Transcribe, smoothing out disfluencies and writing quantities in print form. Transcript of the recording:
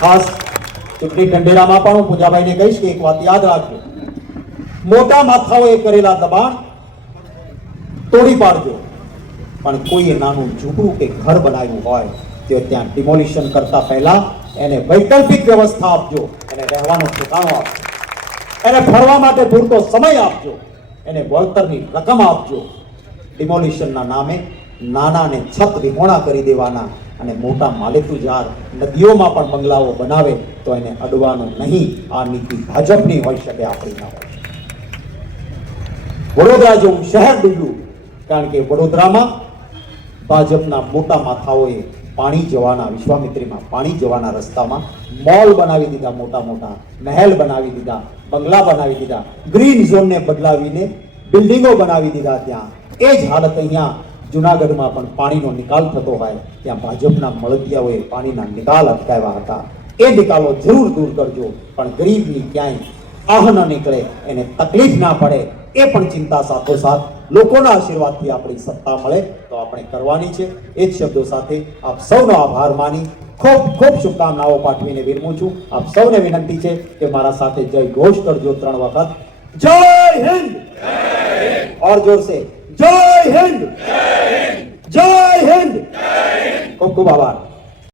ખાસ ચૂંટણી ઢંઢેરામાં પણ હું પૂજાભાઈને કહીશ કે એક વાત યાદ રાખજો, મોટા માથાઓએ કરેલા દબાણ તોડી પાડજો, પણ કોઈએ નાનું ઝૂંપડું કે ઘર બનાવ્યું હોય તો ત્યાં ડિમોલિશન કરતા પહેલા એને વૈકલ્પિક વ્યવસ્થા આપજો, એને રહેવાનું ઠેકાણું આપજો, એને ફરવા માટે પૂરતો સમય આપજો, એને વળતરની રકમ આપજો. ડિમોલિશનના નામે નાનાને છત વિહોણા કરી દેવાના અને મોટા માલિકુજાર નદીઓમાં પણ બંગલાઓ બનાવે તો એને અડવાનું નહીં. આ નીતિ ભાજપની હોઈ શકે, આપણી ના હોય. વડોદરા જેવું શહેર ડૂબ્યું કારણ કે વડોદરામાં ભાજપના મોટા માથાઓએ પાણી જવાના, વિશ્વામિત્રીમાં પાણી જવાના રસ્તામાં મોલ બનાવી દીધા, મોટા મોટા મહેલ બનાવી દીધા, બંગલા બનાવી દીધા, ગ્રીન ઝોનને બદલાવીને બિલ્ડિંગો બનાવી દીધા. ત્યાં એ જ હાલત અહીંયા જુનાગઢમાં પણ પાણીનો નિકાલ થતો હોય ત્યાં ભાજપના મળતિયાઓએ પાણીના નિકાલ અટકાવ્યા હતા. એ નિકાલો જરૂર દૂર કરજો, પણ ગરીબની ક્યાંય આહ ન નીકળે, એને તકલીફ ના પડે, એ પણ ચિંતા સાથોસાથ લોકોના આશીર્વાદથી આપણી સત્તા મળે તો આપણે કરવાની છે. એ જ શબ્દો સાથે આપ સૌનો આભાર માની ખૂબ ખૂબ શુભકામનાઓ પાઠવીને વિરમું છું. આપ સૌને વિનંતી છે કે મારા સાથે જય ઘોષ કરજો 3 વખત. જય હિન્દ, और जोर से जय हिंद, जय हिंद, जय हिंद. ખૂબ ખૂબ આભાર.